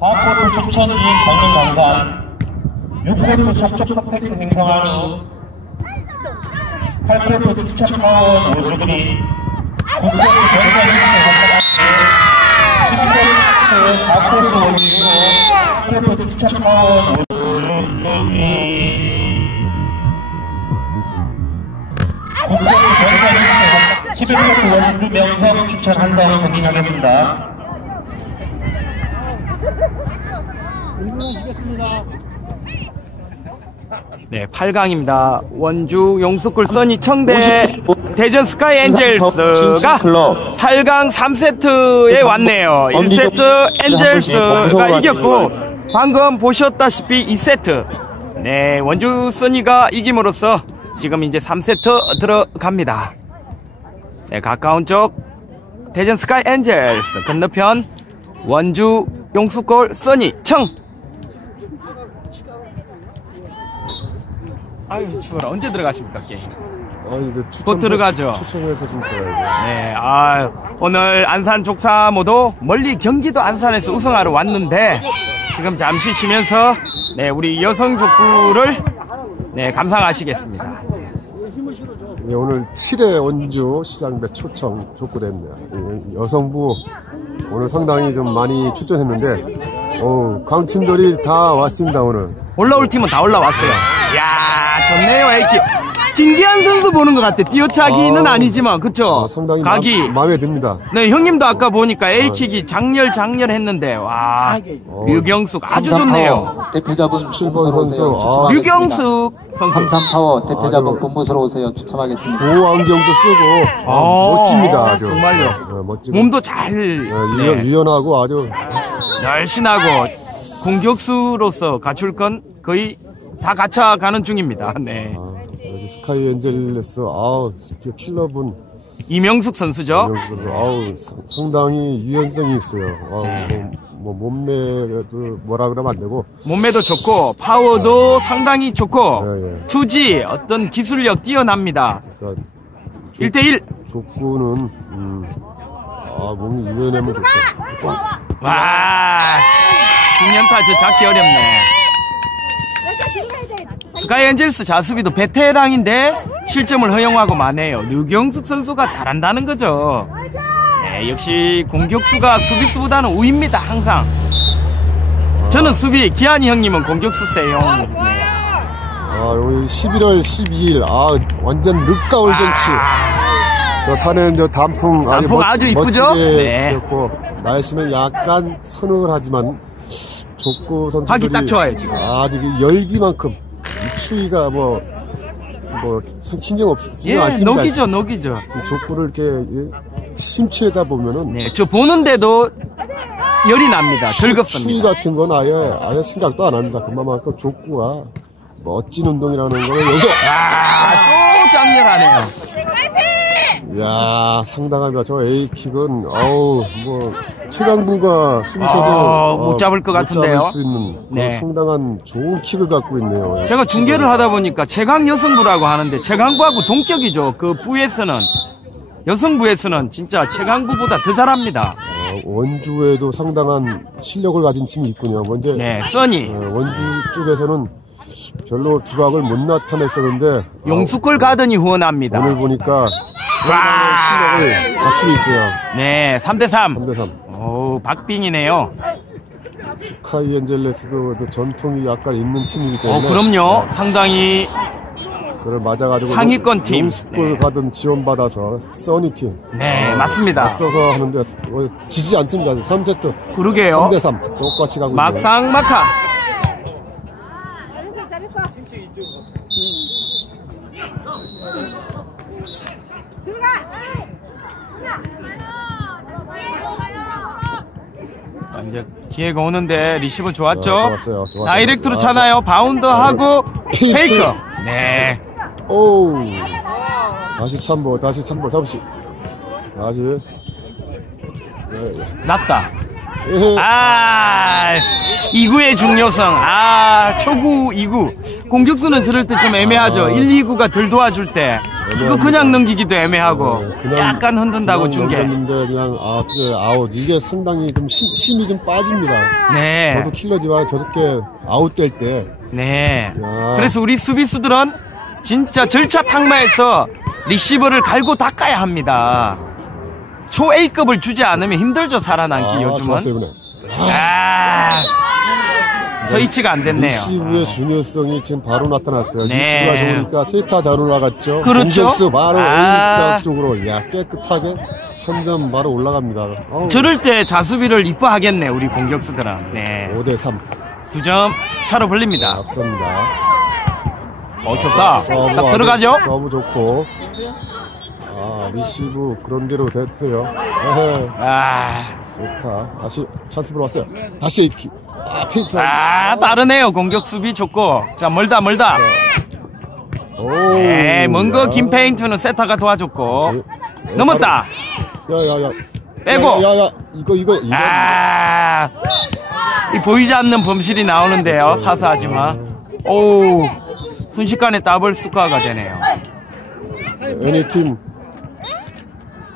4코트 추천 주인 강릉 강산 6코트 접촉 컨택트 생성한 후 8코트 주차 파워 노즈그린 9코트 전자 시스템 선택 10코트 가코스 원리로 8코트 주차 파워 노즈그린 9코트 전자 시스템 11코트 원주 명성 추천한다고 확인하겠습니다. 네, 8강입니다. 원주 용수골 써니 청대 대전 스카이 엔젤스가 8강 3세트에 왔네요. 1세트 엔젤스가 이겼고 방금 보셨다시피 2세트 네, 원주 써니가 이김으로써 지금 이제 3세트 들어갑니다. 네, 가까운 쪽 대전 스카이 엔젤스 건너편 원주 용수골 써니 청 아유 추워라 언제 들어가십니까 게임 아, 이제 추천, 곧 들어가죠. 추천해서 좀 보여야죠. 네, 아 오늘 안산 족사모도 멀리 경기도 안산에서 우승하러 왔는데 지금 잠시 쉬면서 네 우리 여성 족구를 네 감상하시겠습니다. 예, 오늘 7회 원주 시장 배 초청 족구대입니다. 예, 여성부 오늘 상당히 좀 많이 출전했는데, 어 강팀들이 다 왔습니다, 오늘. 올라올 팀은 다 올라왔어요. 야 좋네요 에이키. 김기한 선수 보는 것 같아. 뛰어차기는 아, 아니지만 그쵸? 아, 상당히 각이 마, 음에 듭니다. 네, 형님도 아까 보니까 A킥이 장렬 장렬 했는데, 와, 류경숙 아주 좋네요. 대표자분 17번 본부서로 선수, 오세요. 아. 추첨하겠습니다. 류경숙 선수. 삼삼파워 대표자분 아유. 본부서로 오세요. 추첨하겠습니다. 보호 안경도 쓰고, 아, 아, 멋집니다, 아주. 정말요. 어, 멋지고. 몸도 잘, 어, 유연, 네, 유연하고 아주, 날씬하고, 공격수로서 갖출 건 거의 다 갖춰가는 중입니다. 네. 아, 여기 스카이 엔젤레스, 아우, 그 킬러분, 이명숙 선수죠. 이명수, 아우, 상- 상당히 유연성이 있어요. 아우, 네. 뭐, 뭐, 몸매도 뭐라 그러면 안 되고, 몸매도 좋고, 파워도 상당히 좋고, 예, 예. 투지, 어떤 기술력 뛰어납니다. 그러니까 1대1. 족구는, 음, 아, 몸이 유연하면 좋죠. 족구. 와, 중년타 저 잡기 어렵네. 스카이 엔젤스 자수비도 베테랑인데 실점을 허용하고 마네요. 류경숙 선수가 잘한다는 거죠. 네, 역시 공격수가 수비수보다는 우입니다, 항상. 저는 수비, 기한이 형님은 공격수 세요. 네. 아, 여기 11월 12일, 아, 완전 늦가을 정치. 저 산에는 저 단풍, 아주, 단풍 아주 이쁘죠? 네. 피었고, 날씨는 약간 서늘하지만, 족구 선수들이 하기 딱 좋아요, 지금. 아직 이 열기만큼 이 추위가 뭐, 뭐 신경 없, 신경 안 예, 씁니다. 녹이죠, 녹이죠. 이 족구를 이렇게 예, 심취하다 보면은 네, 저 보는데도 열이 납니다. 추위 즐겁습니다. 같은 건 아예 아예 생각도 안 합니다. 그만큼 족구가 멋진 운동이라는 걸 여기서 아, 또 장렬하네요. 이야 상당합니다. 저 A킥은 어우 뭐 최강부가 수비서도 아, 못 잡을 것 못 같은데요? 잡을 수 있는 그런 네. 상당한 좋은 킥을 갖고 있네요. 제가 중계를 하다 보니까 최강 여성부라고 하는데 최강부하고 동격이죠. 그 부에서는 여성부에서는 진짜 최강부보다 더 잘합니다. 어, 원주에도 상당한 실력을 가진 팀이 있군요. 먼저 네, 써니 어, 원주 쪽에서는 별로 두각을 못 나타냈었는데 어, 용수골 가더니 후원합니다. 오늘 보니까 와, 실력을 갖추고 있어요. 네, 3대 3. 3대 3. 오, 박빙이네요. 스카이 엔젤레스도 또 전통이 약간 있는 팀이기 어, 때문에 그럼요. 상당히 그걸 맞아가지고 상위권 팀. 용수골 네. 받은 지원 받아서 써니 팀 네, 맞습니다. 맞서서 하는데 어, 지지 않습니다. 3세트 그러게요. 3대 3 똑같이 가고 있네요. 막상 막하. 자, 디에가 오는데 리시브 좋았죠? 아, 좋았어요, 좋았어요. 다이렉트로 아, 차나요? 바운드하고 페이크. 페이크. 네. 오우 다시 참보 다시 참보 다시 다시 네. 났다. 예. 아, 2구의 중요성. 아, 초구 2구. 공격수는 저럴 때 좀 애매하죠. 아. 1, 2구가 덜 도와줄 때. 이거 그냥 넘기기도 애매하고 네, 그냥- 약간 흔든다고 그냥 준 게. 넘겼는데 그냥 아 그게 아웃 이게 상당히 좀 힘, 힘이 좀 빠집니다. 네. 저도 킬러지만 저렇게 아웃될 때 네. 야. 그래서 우리 수비수들은 진짜 절차 탕마에서 리시버를 갈고 닦아야 합니다. 초 A급을 주지 않으면 힘들죠 살아남기 아, 요즘은. 좋았어요, 이번에. 아, 서이치가 안 됐네요. 리시브의 중요성이 지금 바로 나타났어요. 네. 리시브가 좋으니까 세타 잘 올라갔죠. 그렇죠. 공격수 바로 아. 쪽으로 야 깨끗하게 한 점 바로 올라갑니다. 어우, 저럴 때 자수비를 이뻐하겠네 우리 공격수들은. 네. 5대 3 두 점 차로 벌립니다. 앞섭니다. 어 좋다. 서브 딱 아주 들어가죠. 서브 좋고. 아 리시브 그런 대로 됐어요. 에헤, 아, 좋다. 다시 찬스 보러 왔어요. 다시 기- 아. 아 빠르네요 공격 수비 좋고. 자 멀다 멀다. 오. 네, 먼거 야. 김페인트는 세타가 도와줬고 그렇지. 넘었다. 야 야 야. 빼고. 야야 이거 이거 이거. 아, 이 보이지 않는 범실이 나오는데요. 사사하지만. 오, 순식간에 더블 스코어가 되네요. 애니 팀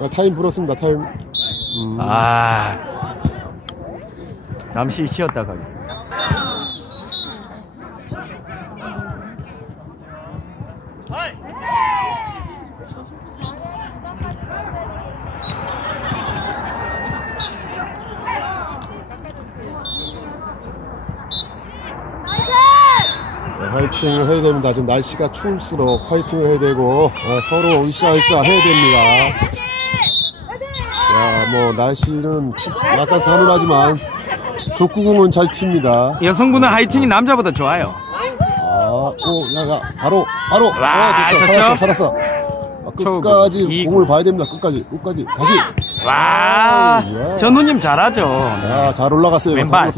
아, 타임 불었습니다. 타임. 아, 잠시 쉬었다 가겠습니다. 네, 화이팅을 해야 됩니다. 지금 날씨가 추울수록 화이팅을 해야 되고 어, 서로 으쌰으쌰 해야 됩니다. 자, 뭐 날씨는 추- 약간 사늘하지만 족구공은 잘 칩니다. 여성분은 하이팅이 남자보다 좋아요. 아, 오, 야, 야, 바로, 바로. 와, 아, 됐어. 살았어, 살았어. 아, 끝까지 이- 공을 봐야 됩니다. 끝까지, 끝까지. 다시. 와, 예. 전우님 잘하죠. 야, 잘 올라갔어요. 왼발.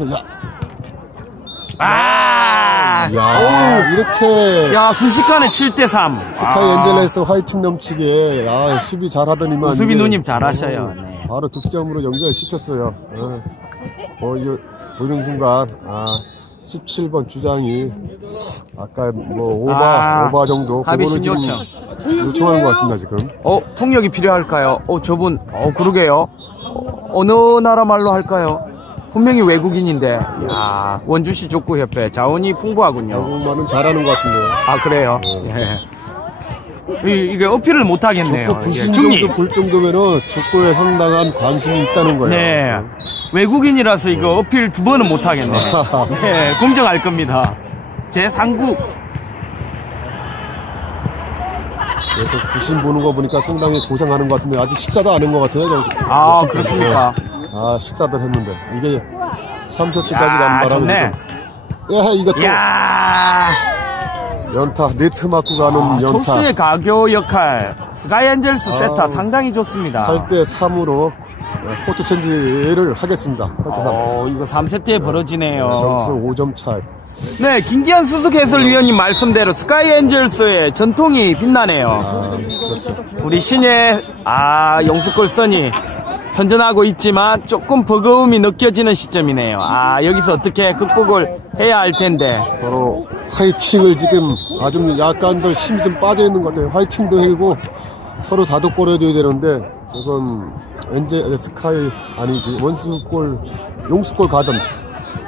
아, 야, 야, 이렇게. 야, 순식간에 7대3. 스카이 엔젤레스 화이팅 넘치게 아, 수비 잘하더니만 수비 누님 잘하셔요. 어, 네. 바로 득점으로 연결시켰어요. 어, 어 이, 보는 순간 아 17번 주장이 아까 뭐 오바 아, 오바 정도 그거를 요청. 지금 요청하는 것 같습니다 지금. 어, 통역이 필요할까요? 어, 저분, 어, 그러게요. 어, 어느 나라 말로 할까요? 분명히 외국인인데, 야 원주시 족구협회 자원이 풍부하군요. 한국말은 잘하는 것 같은데요. 아, 그래요? 예. 이, 이게 어필을 못 하겠네요. 족구 부신 중립. 정도 볼 정도면은 족구에 상당한 관심이 있다는 거예요. 네. 외국인이라서 이거 어필 두 번은 못 하겠네. 네, 공정할 겁니다. 제 상국. 그래서 부신 보는 거 보니까 상당히 고생하는 것 같은데 아직 식사도 안 한 것 같아요. 저- 아, 저 그렇습니까? 아, 식사들 했는데. 이게 3세트까지 야, 가는 좋네. 바람에. 좀- 야, 이것도 야 연타, 네트 맞고 가는 아, 연타. 토스의 가교 역할. 스카이 엔젤스 세타 아, 상당히 좋습니다. 8대 3으로 포트 체인지를 하겠습니다. 8대 3. 어, 이거 3세트에 벌어지네요. 점수 5점 차이. 네, 김기한 수석 해설위원님 말씀대로 스카이 엔젤스의 전통이 빛나네요. 아, 그렇죠. 우리 신예, 아, 영수골 선이 선전하고 있지만 조금 버거움이 느껴지는 시점이네요. 아, 여기서 어떻게 극복을 해야 할 텐데. 서로 화이팅을 지금 아주 약간 더 힘이 좀 빠져 있는 것 같아요. 화이팅도 해고 서로 다독거려줘야 되는데 조금 엔제 스카이 아니지 원수골 용수골 가든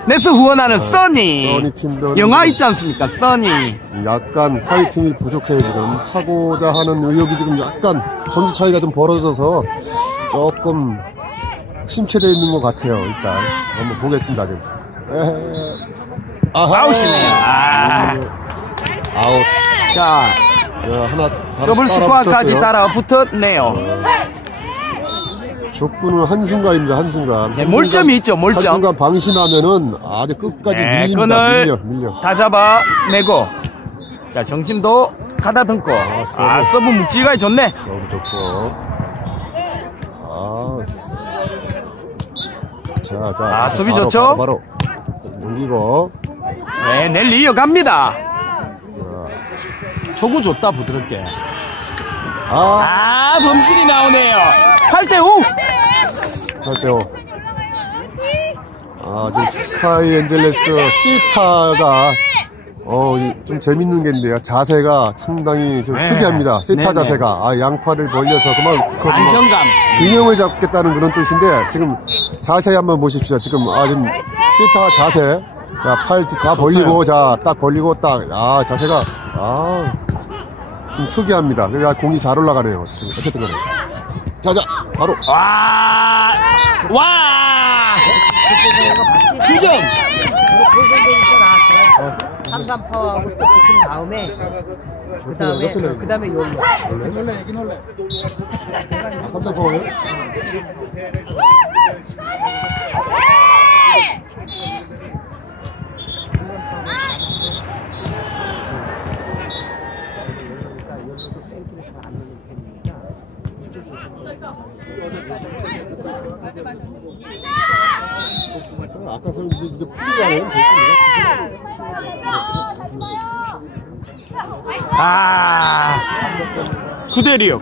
네스 후원하는 써니. 써니 팀들은 영화 있지 않습니까? 써니. 약간 화이팅이 부족해요 지금 하고자 하는 의욕이 지금 약간 점수 차이가 좀 벌어져서 조금 침체되어 있는 것 같아요 일단 한번 보겠습니다 지금. 아웃이네요. 아, 아웃 자, 야, 하나 더블 스코어까지. 따라 붙었네요. 족구는 한순간입니다 한순간 네, 몰점이 있죠, 몰점. 한순간 방심하면은 아주 끝까지 네, 밀립니다 끈을 밀려 밀려 다 잡아내고. 자, 정신도 가다듬고. 서브. 아, 서브 묵직하게 좋네. 너무 좋고 아 자, 자, 아, 수비 바로, 좋죠? 바로, 바로 넘기고 네, 넬리 이어갑니다. 자, 조구 좋다, 부드럽게. 아 아, 범실이 나오네요. 8대5! 8대5 아 지금 스카이 엔젤레스 시타가 어 좀 재밌는 게 있는데요. 자세가 상당히 좀 네. 특이합니다. 세타 네네. 자세가. 아, 양팔을 벌려서 그만, 안정감. 균형을 잡겠다는 그런 뜻인데, 지금 자세 한번 보십시오. 지금, 아, 지금 세타 자세. 자, 팔 다 벌리고, 자, 딱 벌리고, 딱. 아, 자세가, 아, 좀 특이합니다. 그래야 공이 잘 올라가네요. 어쨌든 간에. 자, 자, 바로. 와! 와! 9점! 한간파하고 또 붙은 다음에 그 다음에 그 다음에 여기 삼성 파워요? 세리요.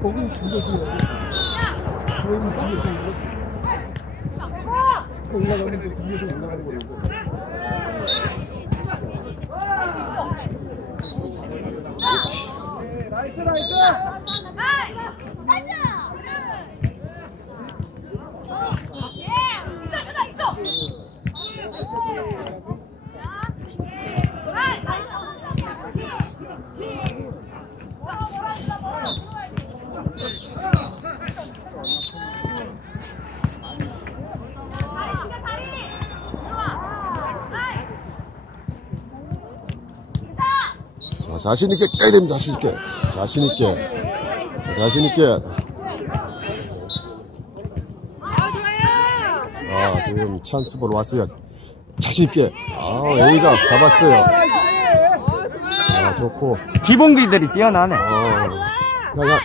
거기는 죽어서 거기는 죽어서 9대6. 자, 자신있게 깨야 됩니다, 자신있게. 자신있게. 자, 자신있게. 아, 지금 찬스볼 왔어요. 자신있게. 아, A가 잡았어요. 아, 좋고. 기본기들이 뛰어나네. 어. 야, 야,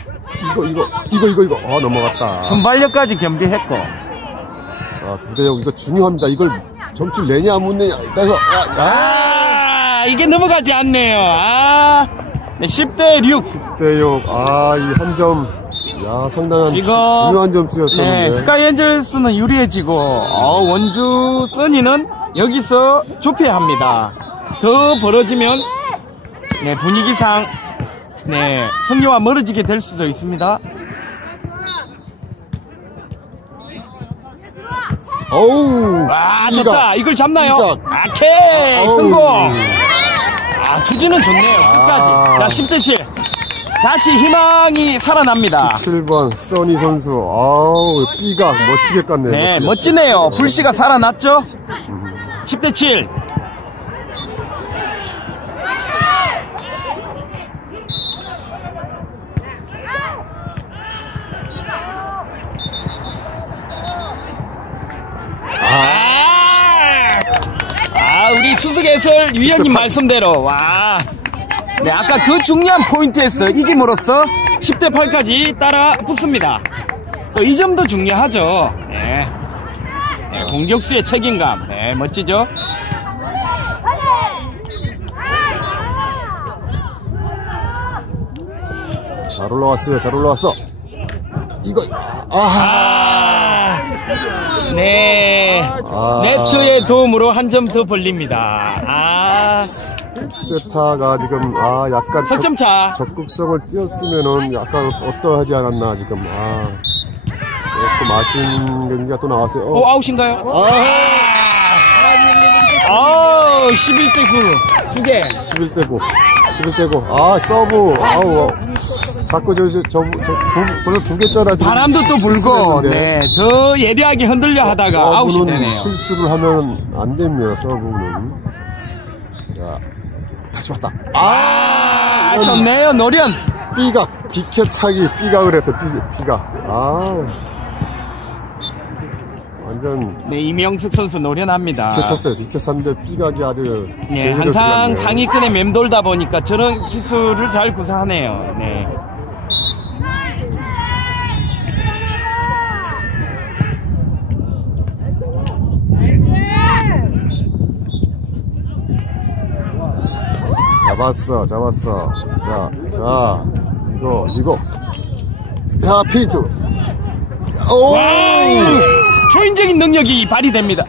이거, 이거, 이거, 이거, 이거. 아, 넘어갔다. 선발력까지 겸비했고. 아, 9대0. 이거 중요합니다. 이걸 점수를 내냐, 못 내냐. 따서, 야, 야. 아, 이게 넘어가지 않네요. 아, 네, 10대6. 9대6. 아, 이 한 점. 야, 상당한 지금 중요한 점수였었는데. 네, 스카이 엔젤스는 유리해지고 어, 원주 써니는 여기서 좁혀합니다. 더 벌어지면 네, 분위기상 네, 승리와 멀어지게 될 수도 있습니다. 어우. 와, 이각. 좋다. 이걸 잡나요? 어우. 성공. 아, 투지는 좋네요. 끝까지. 아. 자, 10대 7. 다시 희망이 살아납니다. 7번 써니 선수 아우 삐가 멋지게 깠네요 네. 멋지네요. 불씨가 살아났죠? 10대 7. 아, 아, 우리 수석 해설 위원님 말씀대로, 와. 네, 아까 그 중요한 포인트에서 이김으로써 10대 8까지 따라 붙습니다. 또 이 점도 중요하죠. 네. 네, 공격수의 책임감. 네, 멋지죠? 잘 올라왔어요 잘 올라왔어 이거 아 아, 네. 아. 네트의 도움으로 한 점 더 벌립니다. 아, 세타가 지금 아 약간 석점 차. 적, 적극성을 띄었으면은 약간 어떠하지 않았나 지금 아 조금 아쉬운 경기가 또 나왔어요 어, 어, 아웃인가요? 아, 아, 11대 9. 두 개. 11대 9 11대 9 아 서브 아우 자꾸 저 저 저 저, 저, 두, 벌써 두 개짜리 지금 바람도 또 불고. 네. 더 예리하게 흔들려 하다가 아웃이 서브는 되네요. 실수를 하면 안 됩니다. 서브는. 자, 다시 왔다. 아, 좋네요, 노련. 삐각, 비켜차기, 삐각을 해서 삐, 삐각. 아. 완전 네, 이명숙 선수 노련합니다. 비켜쳤어요. 비켜쳤는데 삐각이 아주. 네, 항상 들어갔네요. 상위권에 맴돌다 보니까 저런 기술을 잘 구사하네요. 네. 잡았어 잡았어. 자, 자 이거 이거. 자 피트. 오! 초인적인 능력이 발휘됩니다.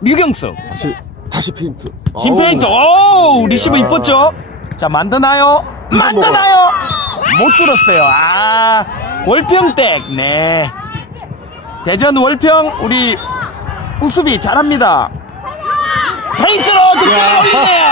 류경수. 다시 다시 페인트 김페인트 오 리시브 이뻤죠? 자 만드나요? 만드나요? 못 들었어요. 아, 월평댁, 네. 대전 월평, 우리 우수비 잘합니다. 페인트로 득점을 올리네요!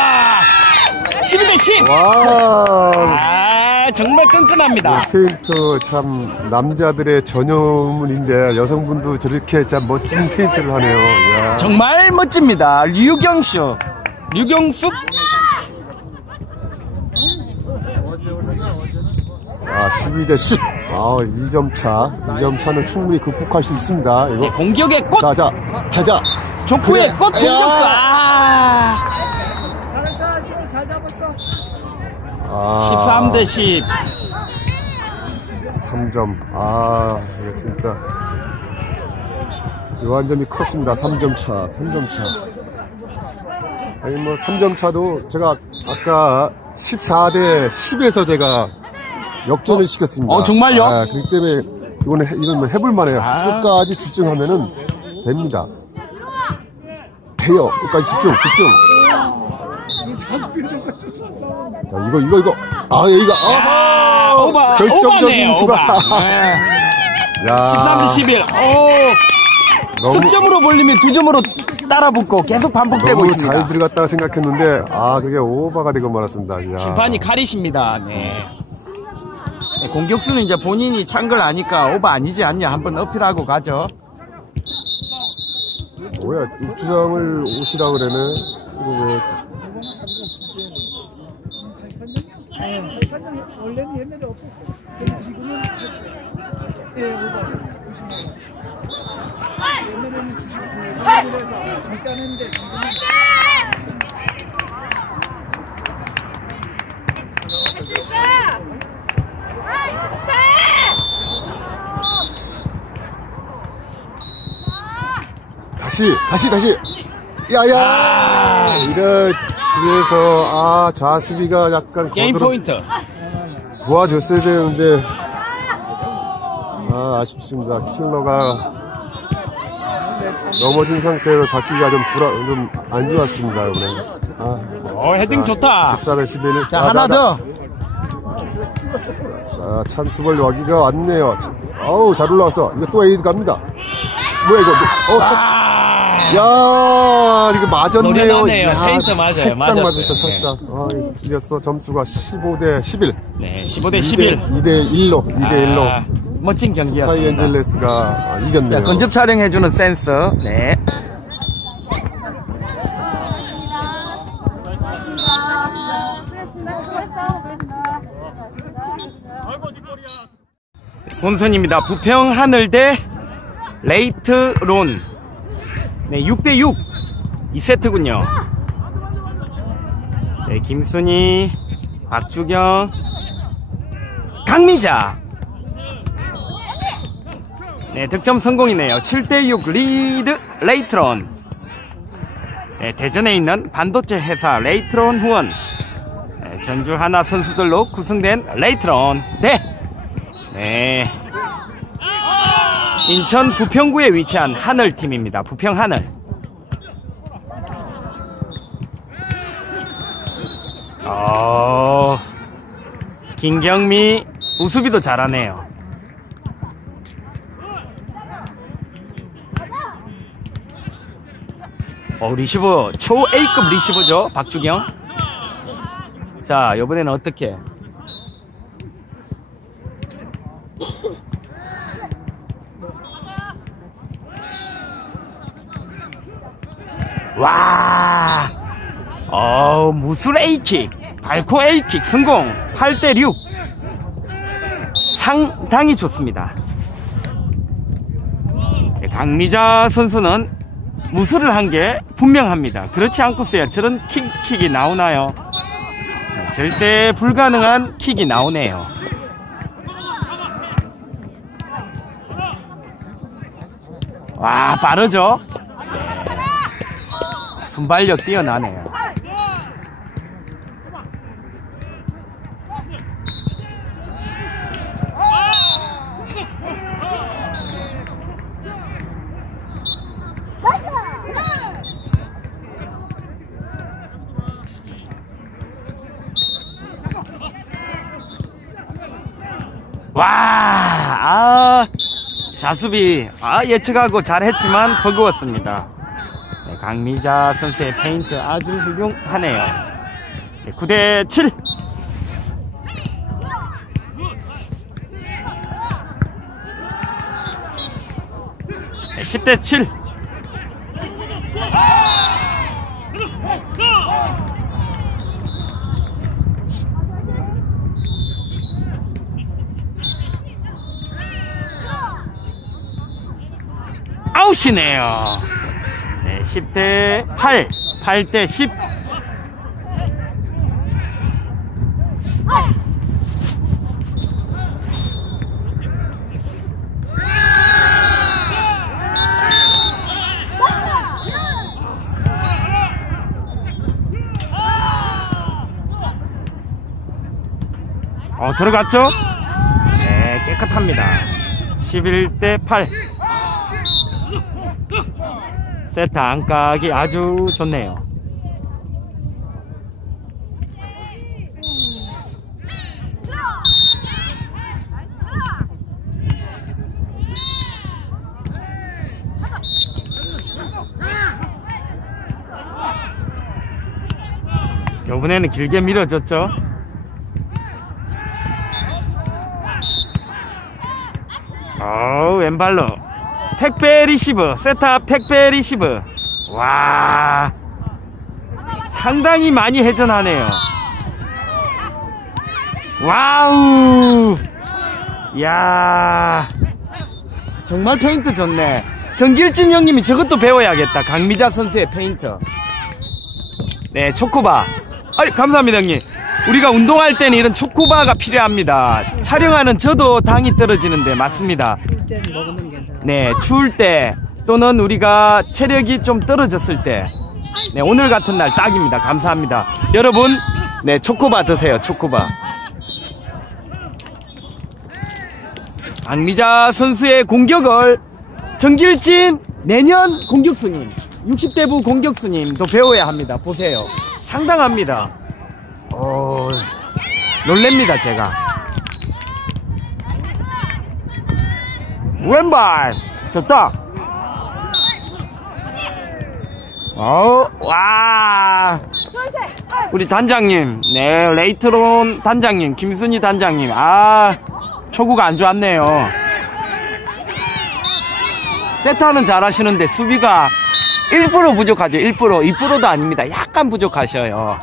12대 10! 와! 아, 정말 끈끈합니다. 페인트 참 남자들의 전유물인데 여성분도 저렇게 참 멋진 페인트를 하네요. 야. 정말 멋집니다. 류경수. 류경숙 아, 12대 10. 아, 2점 차. 2점 차는 충분히 극복할 수 있습니다. 이거. 공격의 꽃, 자, 자, 자, 자. 그래. 꽃 공격수. 야. 아, 아, 13대 10. 3점. 아, 이거 진짜. 요한점이 컸습니다. 3점 차. 3점 차. 아니, 뭐, 3점 차도 제가 아까 14대 10에서 제가 역전을 시켰습니다. 어, 정말요? 아, 그렇기 때문에 해- 이건 뭐 해볼 만해요. 아. 끝까지 집중하면은 됩니다. 돼요. 끝까지 집중, 집중. 자, 이거, 이거, 이거. 아, 여기가. 아, 아하! 오바, 결정적인. 오바. 네. 야. 13대 11. 오, 너무, 승점으로 몰리면 두 점으로 따라 붙고 계속 반복되고 너무 있습니다. 잘 들어갔다고 생각했는데, 아, 그게 오버가 되고 말았습니다. 야. 심판이 칼이십니다. 네. 네, 공격수는 이제 본인이 찬 걸 아니까 오바 아니지 않냐 한번 어필하고 가죠. 뭐야, 육주장을 오시라 그러네. 이거 왜. 원래는 옛날에 없었어. 지금은 예, 오 바. 옛날에는 99년에서 절대 안 했는데 지금은 다시, 다시, 다시. 야야! 이런 집에서, 아, 좌수비가 약간 게임 포인트. 도와줬어야 되는데, 아, 아쉽습니다. 킬러가 넘어진 상태로 잡기가 좀 불안, 좀안 좋았습니다, 이번에. 아, 어, 헤딩 좋다. 14대 11. 자, 하나 더. 아, 찬스볼 여기가 왔네요. 어우, 잘 올라왔어. 이거 또 에이드 갑니다. 뭐야, 이거. 어, 차- 아, 야 이거 맞았네요. 페인트 맞아요. 살짝 맞았어요. 맞았어, 살짝. 아, 이겼어. 점수가 15대 11. 네, 15대 11. 2대 1로, 2대 1로. 아, 멋진 경기였습니다. 하이엔젤레스가 아, 이겼네요. 자, 건접 촬영해주는 센서. 네. 본선입니다. 부평 하늘 대 레이트 론. 네, 6대6. 2세트군요. 네, 김순희, 박주경, 강미자. 네, 득점 성공이네요. 7대6 리드 레이트론. 네, 대전에 있는 반도체 회사 레이트론 후원. 네, 전주 하나 선수들로 구성된 레이트론. 네. 네. 인천 부평구에 위치한 하늘팀입니다. 부평 하늘. 어, 김경미 우수비도 잘하네요. 어, 리시버 초 A급 리시버죠, 박주경. 자, 이번에는 어떻게? 와, 어, 무술 A킥, 발코 A킥 성공, 8대6. 상당히 좋습니다. 네, 강미자 선수는 무술을 한 게 분명합니다. 그렇지 않고서야 저런 킥, 킥이 나오나요? 네, 절대 불가능한 킥이 나오네요. 와, 빠르죠? 네. 순발력 뛰어나네요. 와, 아, 자수비, 아, 예측하고 잘했지만 버거웠습니다. 네, 강미자 선수의 페인트 아주 훌륭하네요. 네, 9대 7. 네, 10대 7. 아웃이네요. 네, 10대 8, 8대 10. 어, 들어갔죠? 네, 깨끗합니다. 11대 8. 세트 안각이 아주 좋네요. 이번에는 길게 밀어줬죠. 어우 왼발로 택배 리시브 세탑 택배 리시브. 와 상당히 많이 회전하네요. 와우! 야 정말 페인트 좋네. 정길진 형님이 저것도 배워야겠다. 강미자 선수의 페인트. 네 초코바. 아이 감사합니다 형님. 우리가 운동할 때는 이런 초코바가 필요합니다. 촬영하는 저도 당이 떨어지는데 맞습니다. 네, 추울 때 또는 우리가 체력이 좀 떨어졌을 때, 네, 오늘 같은 날 딱입니다. 감사합니다. 여러분, 네, 초코바 드세요. 초코바. 안미자 선수의 공격을 정길진 내년 공격수님, 60대부 공격수님도 배워야 합니다. 보세요. 상당합니다. 어, 놀랍니다, 제가. 왼발. 좋다. 어, 와. 우리 단장님. 네 레이트론 단장님. 김순희 단장님. 아 초구가 안 좋았네요. 세타는 잘하시는데 수비가 1% 부족하죠. 1% 2%도 아닙니다. 약간 부족하셔요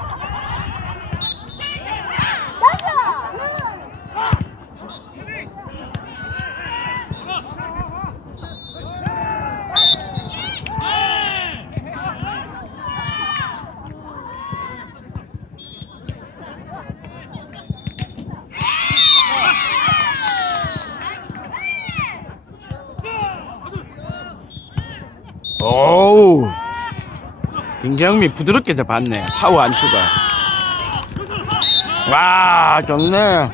오우 김경미 부드럽게 잡았네. 파워 안 추가 와 좋네.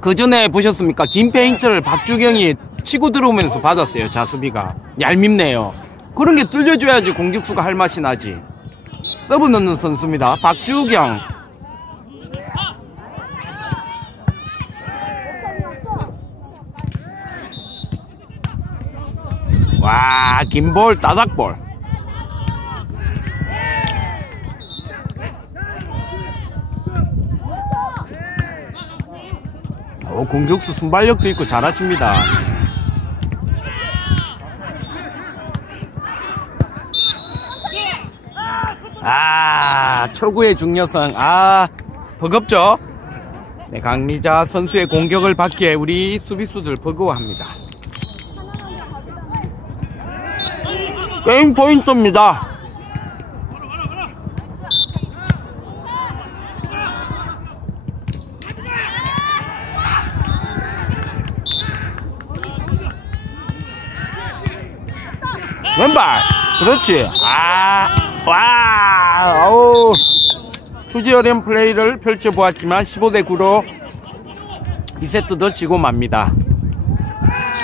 그 전에 보셨습니까? 긴 페인트를 박주경이 치고 들어오면서 받았어요 자수비가. 얄밉네요. 그런 게 뚫려줘야지 공격수가 할 맛이 나지. 서브 넣는 선수입니다. 박주경. 와, 긴볼, 따닥볼. 오, 공격수 순발력도 있고 잘하십니다. 아, 초구의 중요성. 아, 버겁죠? 네, 강미자 선수의 공격을 받기에 우리 수비수들 버거워합니다. 게임 포인트입니다. 왼발. 그렇지. 아, 아와 어우. 투지어린 플레이를 펼쳐보았지만 15대 9로 2세트도 지고 맙니다.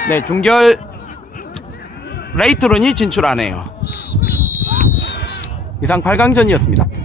네 중결 레이트론이 진출하네요. 이상 8강전이었습니다